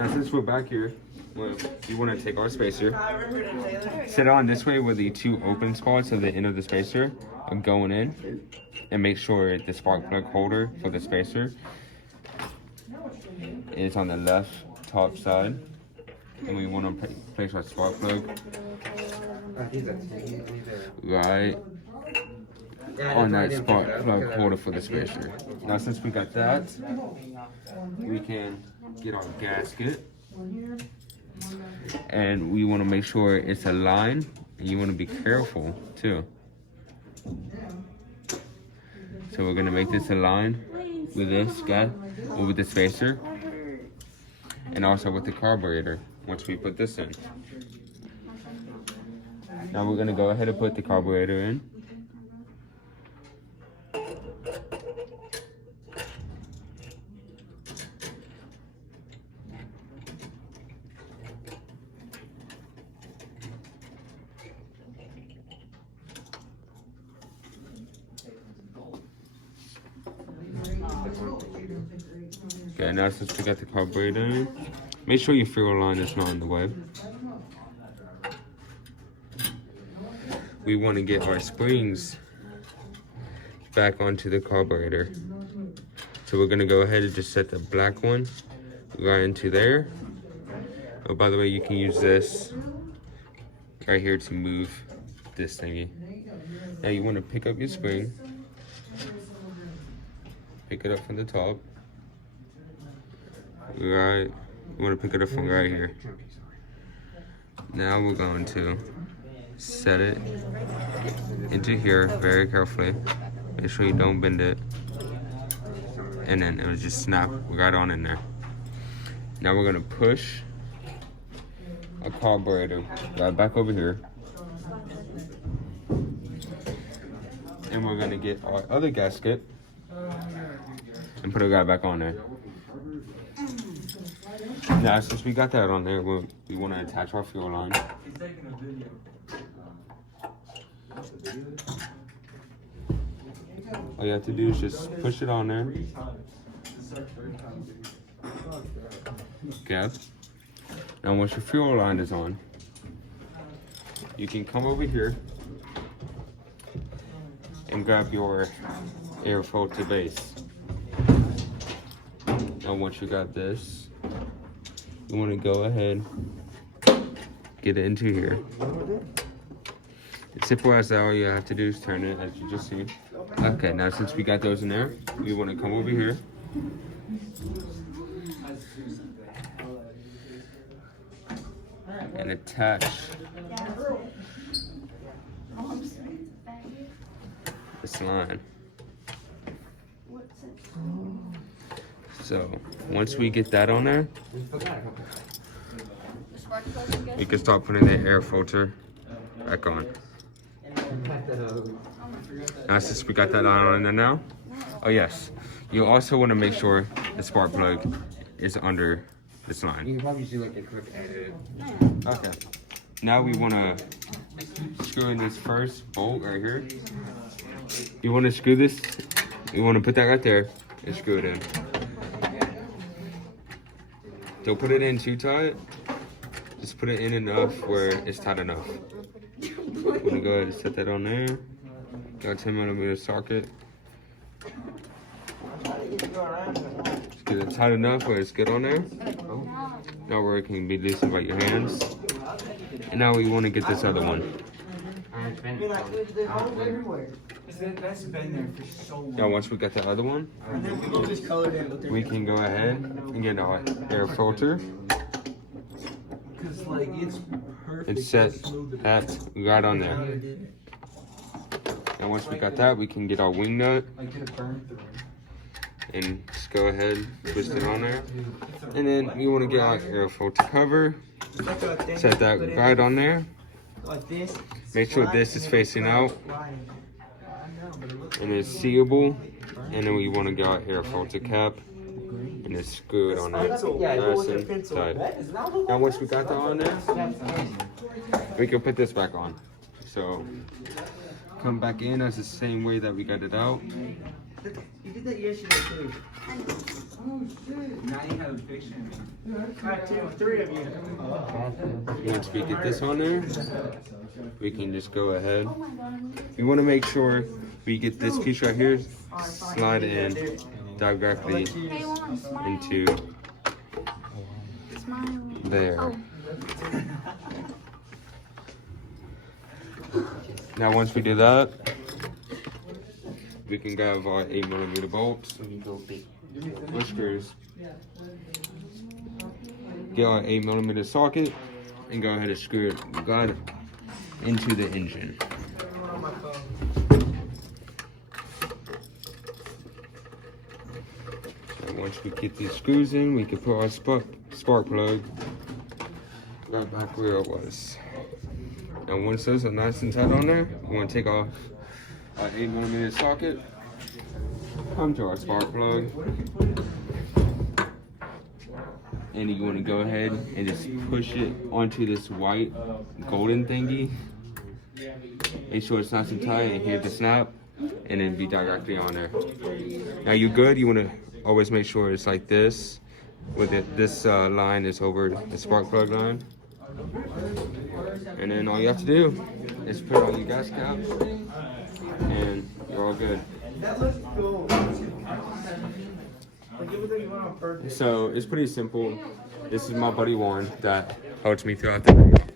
Now since we're back here, you want to take our spacer, sit on this way where the two open spots at the end of the spacer are going in, and make sure the spark plug holder for the spacer is on the left top side. And we want to place our spark plug right on that spark plug holder for the spacer. Now since we got that, we can get our gasket, and we want to make sure it's aligned, and you want to be careful too. So we're going to make this aligned with this guy, or with the spacer, and also with the carburetor once we put this in. Now we're going to go ahead and put the carburetor in. Okay, now since we got the carburetor in, make sure your fuel line is not in the way. We want to get our springs back onto the carburetor. So we're going to go ahead and just set the black one right into there. Oh, by the way, you can use this right here to move this thingy. Now you want to pick up your spring. Pick it up from the top. Right, we want to pick it up from right here. Now we're going to set it into here very carefully. Make sure you don't bend it. And then it'll just snap right on in there. Now we're going to push a carburetor right back over here. And we're going to get our other gasket and put it right back on there. Now, since we got that on there, we want to attach our fuel line. All you have to do is just push it on there. Okay. Now, once your fuel line is on, you can come over here and grab your air filter base. Now, once you got this, you want to go ahead, get it into here. It's simple as that. All you have to do is turn it, as you just see. Okay, now since we got those in there, we want to come over here. And attach this line. So once we get that on there, we can start putting the air filter back on. Now since we got that on there now, oh yes, you also want to make sure the spark plug is under this line. You can probably see like a quick edit. Okay. Now we want to screw in this first bolt right here. You want to screw this, you want to put that right there and screw it in. Don't put it in too tight. Just put it in enough where it's tight enough. I'm gonna go ahead and set that on there. Got a 10mm socket. Just get it tight enough where it's good on there. Not where it can be loosened by your hands. And now we want to get this other one. That's been there for so long. Now once we got the other one, we can go ahead and get our air filter and set that right on there. Now once we got that, we can get our wing nut and just go ahead, twist it on there. And then we want to get our air filter cover, set that right on there. Make sure this is facing out and it's seeable. And then we want to get our air filter cap and it's screwed on there. Nice and tight. Now once we got that on there, we can put this back on. So come back in as the same way that we got it out. You did that yesterday too. Oh shit. Now you have a picture of me. Alright, 3 of you. Once we get this on there, we can just go ahead. We want to make sure we get this piece right here, slide in directly Hey, Mom, smile. into Smile. there. Oh. Now once we do that, we can grab our 8mm bolts or screws. Get our 8mm socket and go ahead and screw it right into the engine. So once we get these screws in, we can put our spark plug right back where it was. Now once those are nice and tight on there, we want to take off our 8mm socket, come to our spark plug, and you want to go ahead and just push it onto this white golden thingy. Make sure it's nice and tight and hit the snap, and then be directly on there. Now you're good. You want to always make sure it's like this, with this line is over the spark plug line. And then all you have to do is put on your gas cap, and you're all good. That looks cool. So So it's pretty simple. This is my buddy Warren that helps me throughout the day.